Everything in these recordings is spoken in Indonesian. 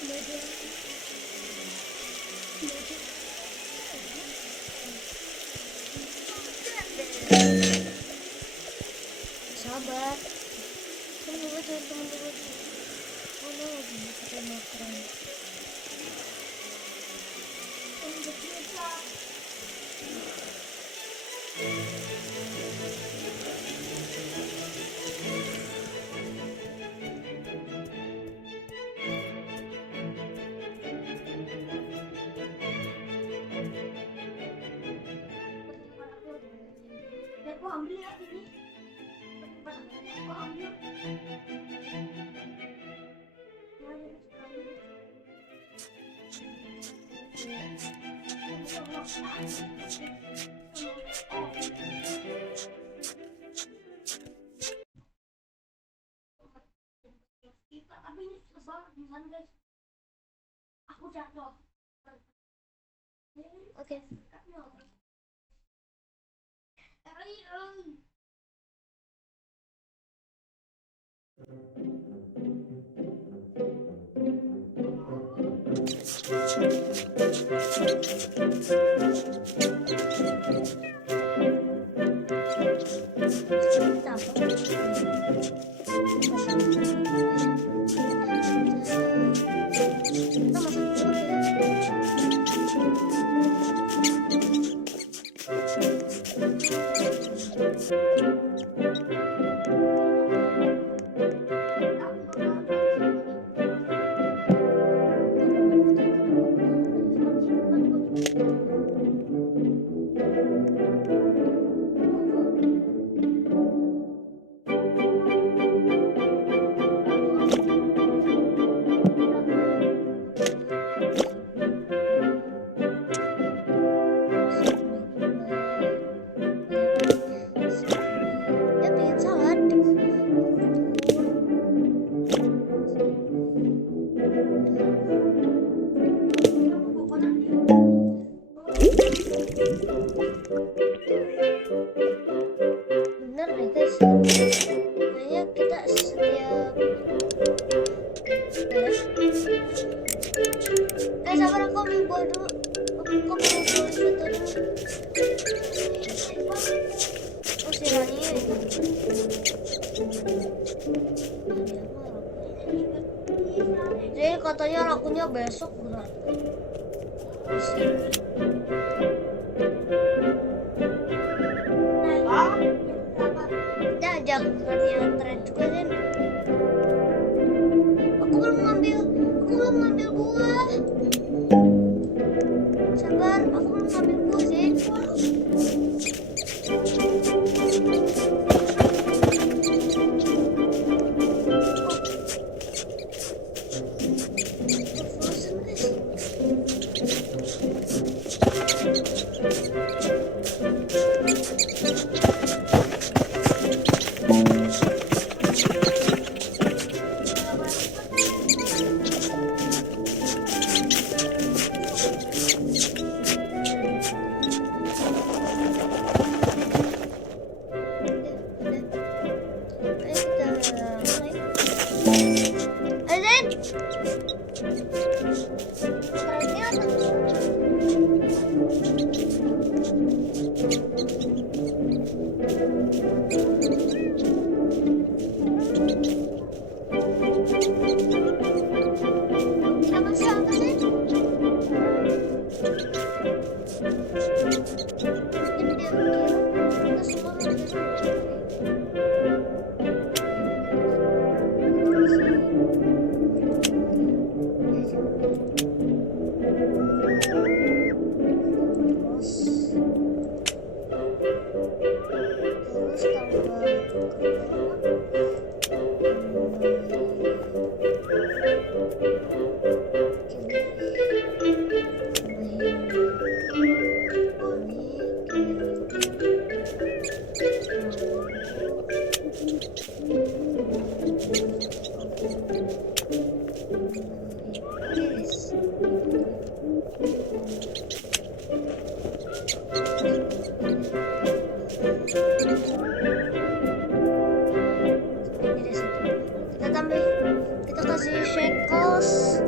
Sabar, tunggu dulu. Oh no, pakai makan. Aku ambil ya ini. Aku ambil. Tapi ini sebab gimana guys? Aku jatuh. Oke. Bener deh guys, kayaknya kita setiap sabar, aku ambil buah dulu. Aku mau beli foto dulu. Oh si Rani jadi katanya lakunya besok berarti. Kita ajak Rani antren juga kan. Aku belum ngambil buah. Sabar, aku belum ngambil buah sih. Kita kasih shekels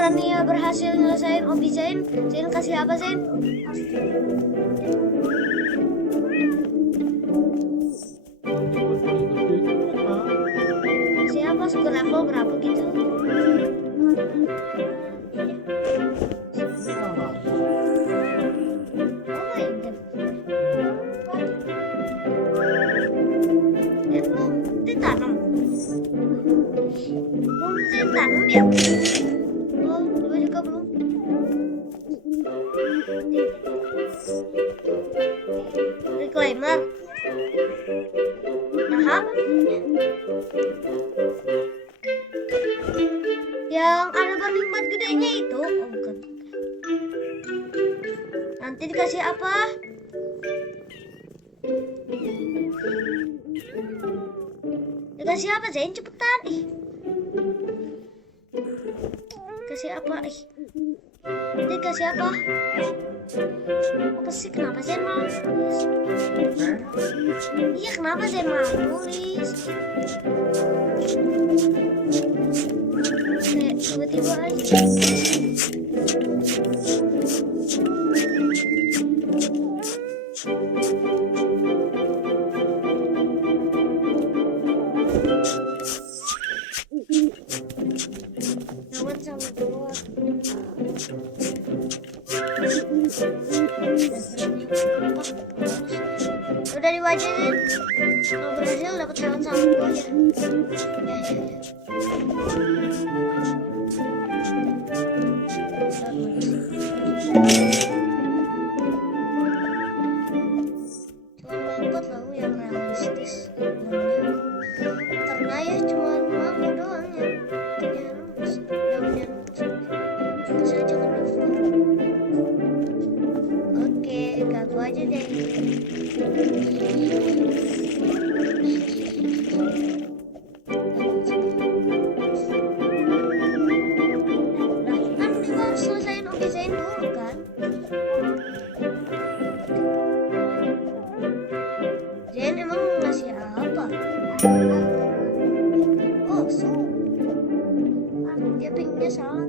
Rania berhasil nyelesain Obi Zain, Zain kasih apa Zain? Kasih apa? Sugar level berapa gitu? Oh my god. Emang ditanam? Belum Zain tanam ya? Oh, dua juga belum. Reclaimer. Nah, yang ada berlipat gedenya itu, oh bukan. Nanti dikasih apa? Dikasih apa Zain? Cepetan ih. Kasih apa ih? Dikasih apa? Apa sih, kenapa Zain malah nulis? Iya, kenapa Zain malah nulis? Kayak tiba-tiba aja. Nawan sama keluar. Udah diwajahin. Kalau berhasil dapat hewan sama gua ya. Cuma bangkot lalu yang realistis. Karena ya cuma mangga doang ya. Daunnya rembes. Terus aja ke depan. Oke, ganggu aja deh. Kan dia harus selesain Obi Zain dulu kan. Zain emang ngasih apa? Oh, so. Dia pinggirnya salah.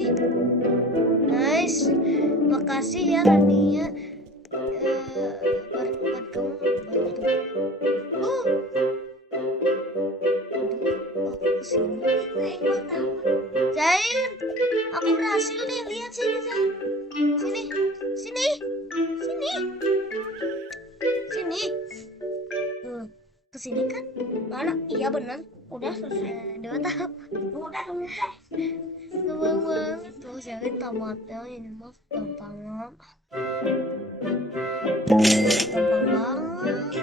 Ih, nice. Makasih ya Rania. Buat kamu bantu. Oh. Oh, kesini. Zain, aku berhasil nih. Lihat sini Zain. Sini, sini, sini, sini. Tuh, kesini kan? Mana? Iya benar. Udah selesai 2 tahap. Udah. Gampang banget tuh, Zain tamatnya ini mah gampang banget. Gampang banget.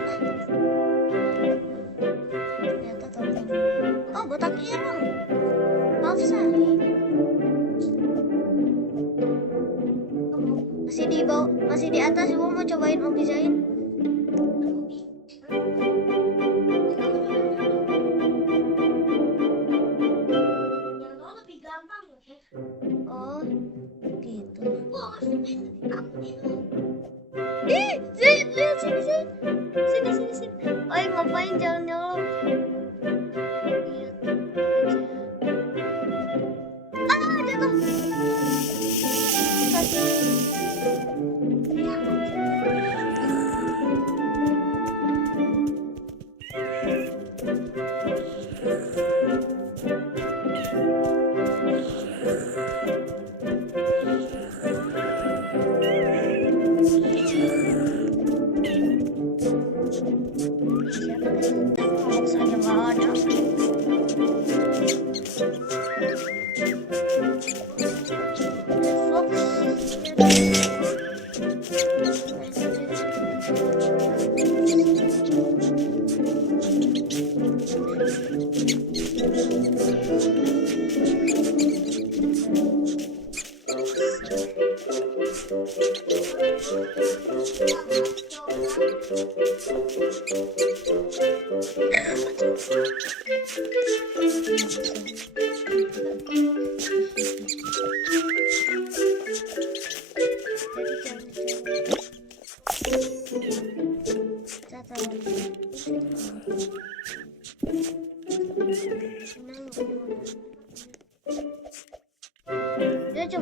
Ternyata gampang. Oh, botak ireng. Maaf Sari. Masih di bawah, masih di atas. Ibu mau cobain Obi Zain. Oh, gitu. Ih, Zain, lihat sini Zain. Sini. Oi, ngapain jangan nyolong? Lihat aja. Ah, jatuh.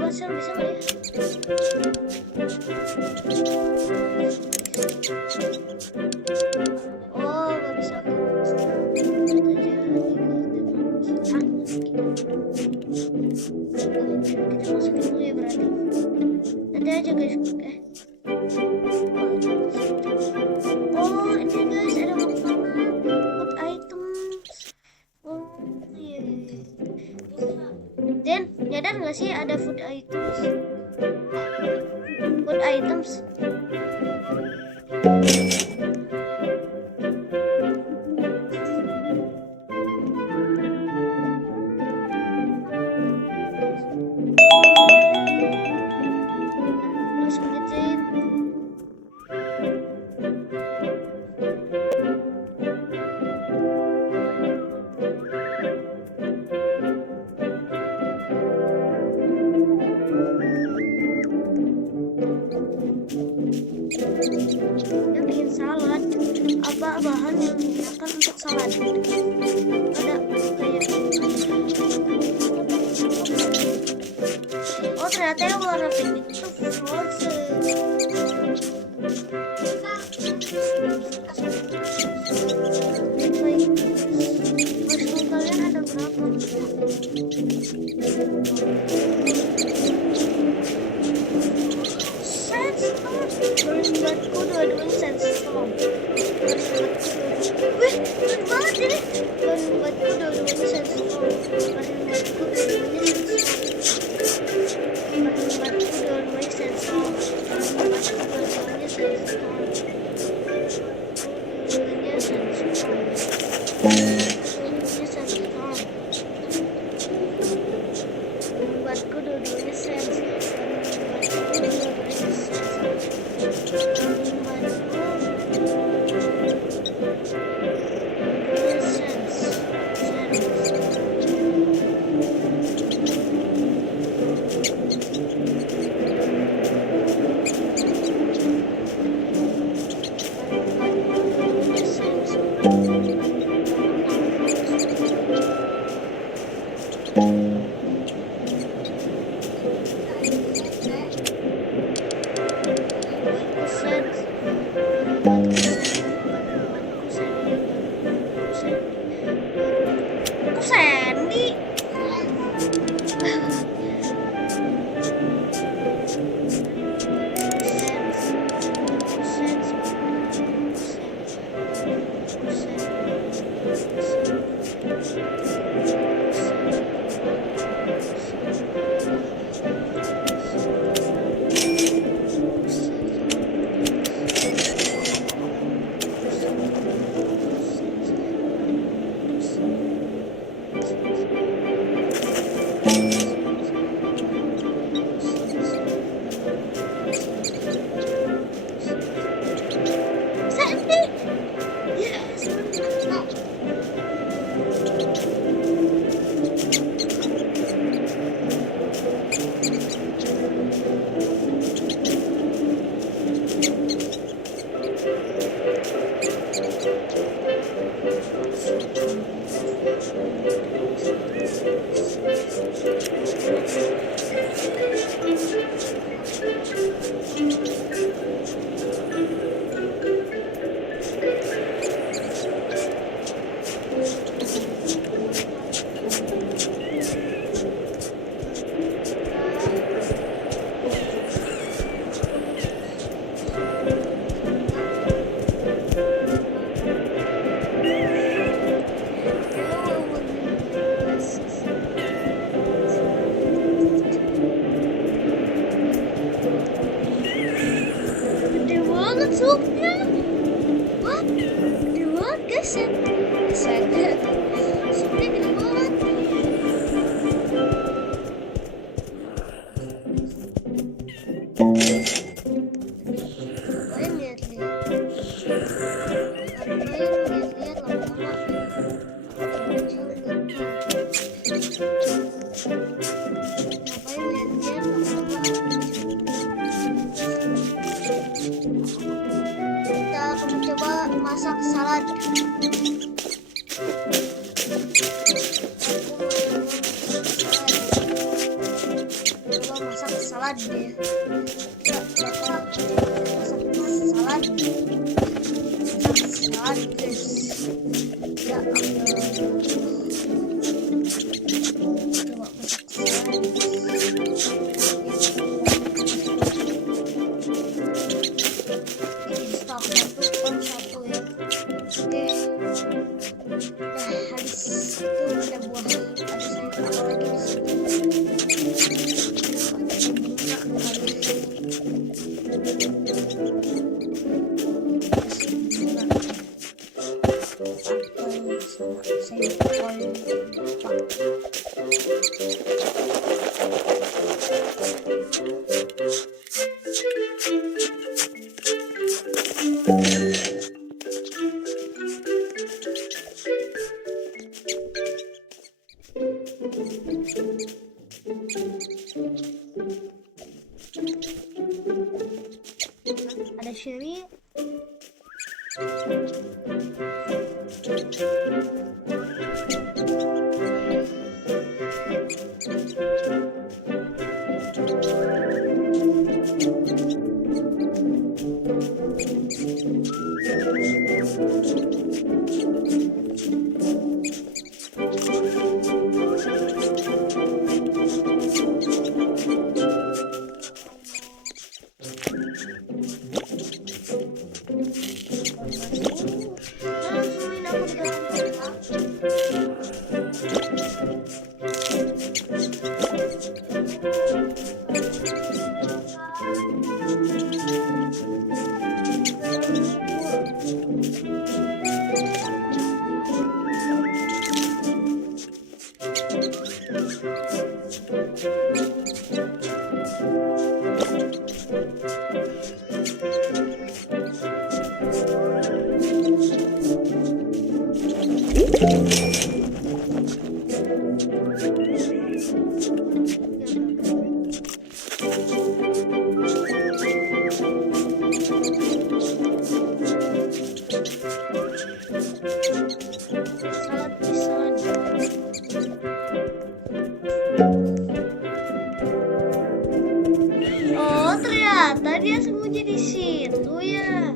Marcel bisa nggak ya? Oh, nggak bisa. Kita masukin dulu ya berarti. Nanti aja guys. Oh, ini guys ada makanan, food items. Oh, iya. Dan nyadar nggak sih ada food items? Food items. Langsung ngejain. Dia bikin salad. Apa bahan yang digunakan untuk salad? Ada kayak oh ternyata yang warna pink itu frozen. Mushroom kalian ada berapa? Sandstorm. Buatku dua-duanya sandstorm. Wih, keren banget ini. Buatku dua-duanya sandstorm. Buatku dua-duanya sandstorm. Buatku dua-duanya Sandy. Gede banget supnya. Wah, gede banget guys ya. Supnya gede banget. Ngapain lihat-lihat? Ngapain lihat-lihat lama-lama? Ngapain lihat-lihat lama-lama? Kita akan mencoba masak salad. salad deh. Ya, bakal salad. Salad guys. Ya Allah. Coba masak salad. Ini stok satu ya. Oke. Nah, habis itu ada buah, ada sayur apa lagi di sini? Ada bunga kali. Apel sama sayur kol. Ada sherry. Langsungin aku di dalam kotak. Salad bisa. Oh, ternyata dia sembunyi di situ ya.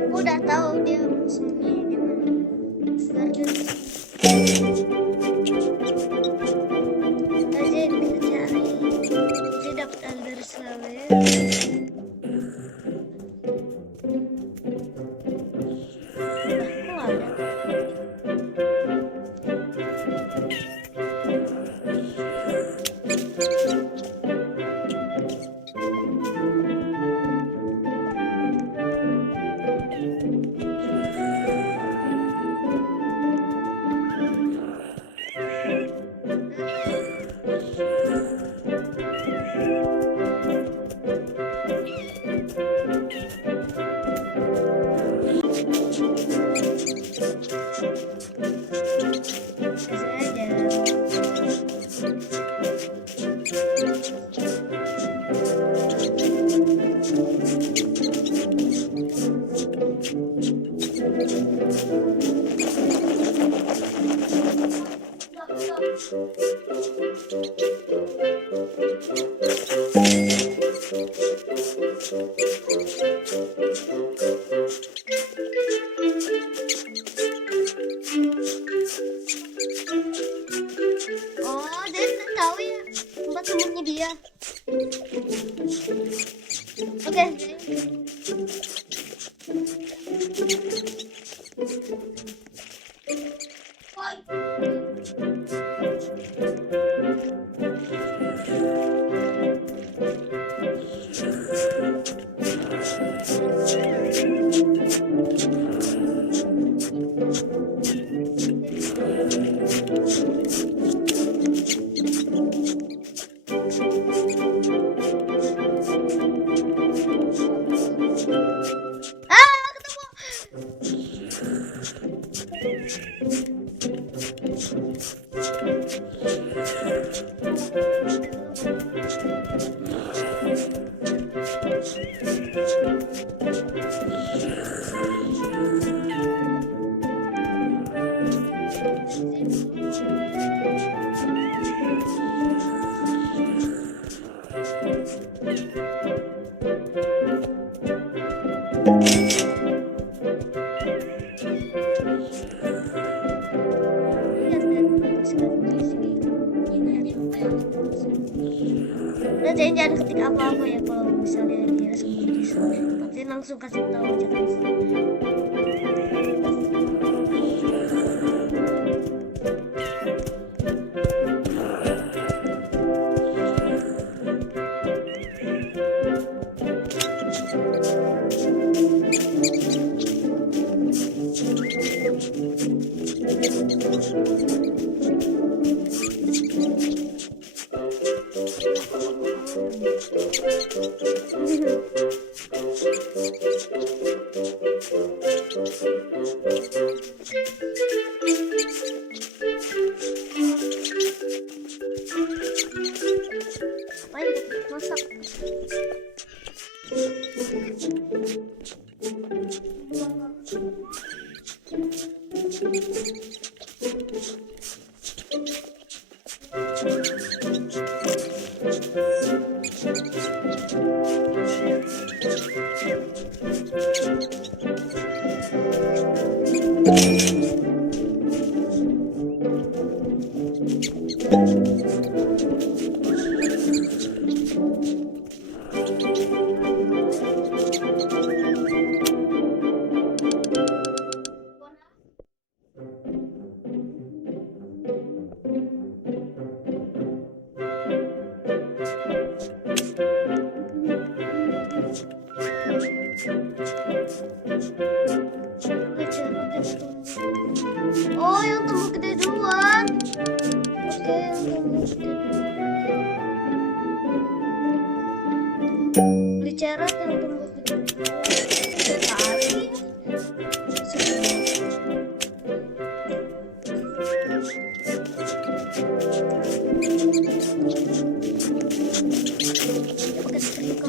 Aku udah tahu dia musuhnya di mana. Garden. Aja kita cari. Dia dapat Elder Slayer. Lah, kok ada? Oh, Dan tahu ya tempat sembunyi dia. Oke. Nah, jangan ketik apa-apa ya kalau misalnya dia sembunyi, nanti langsung kasih tahu aja guys. Ayo masak. Oh, yang tumbuh gede duluan. Oke, yang tumbuh gede duluan. Beli carrot yang tumbuh gede duluan. Sekali. Pakai setrika.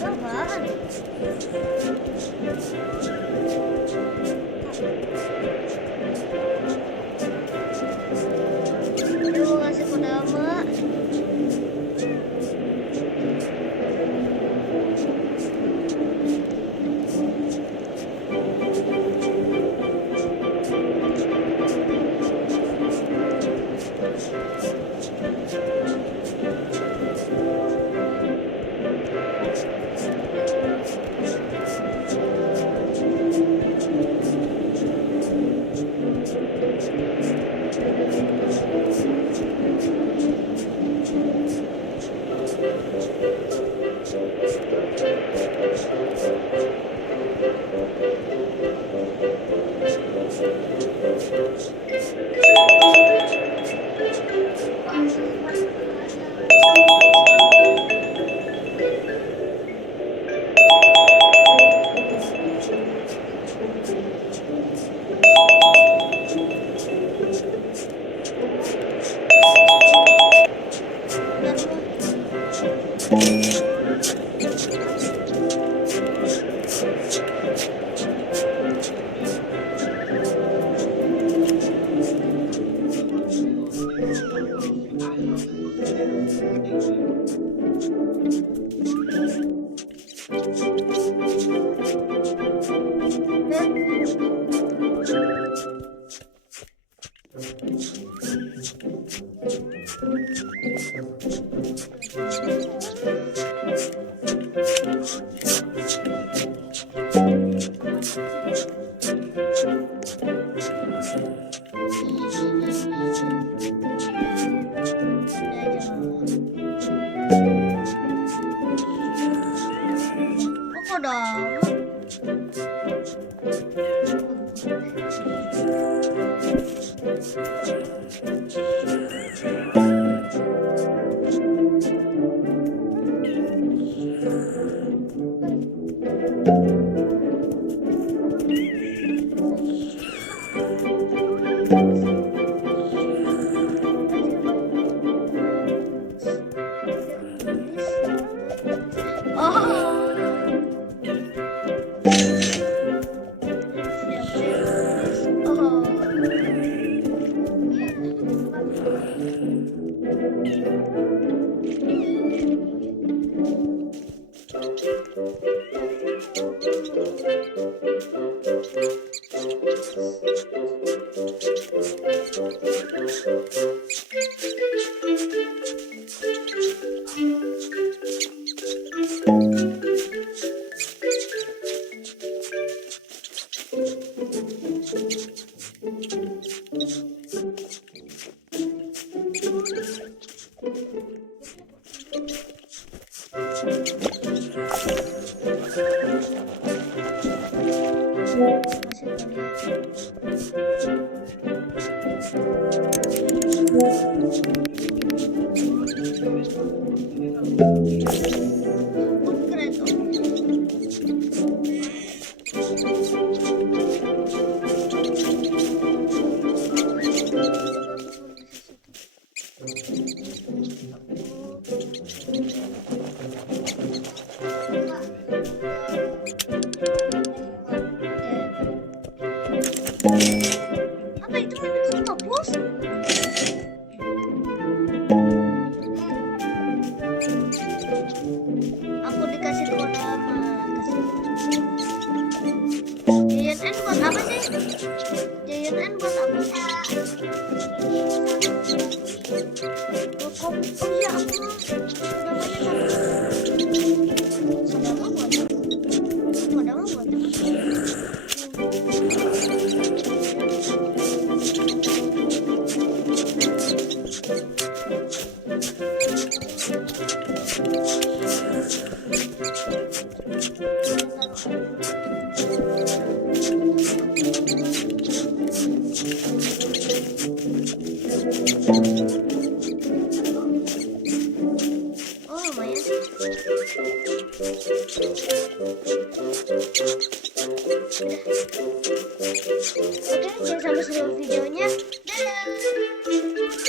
Apaan? Dia mau ngasih kode ama. Kok dalam? Apa itu namanya octopus? Aku dikasih kode apa? Giant N buat apa sih? Giant N buat apa? Oh iya aku sudah mau buat oh lumayan sih. Oke, sampai seluruh videonya. Dadah.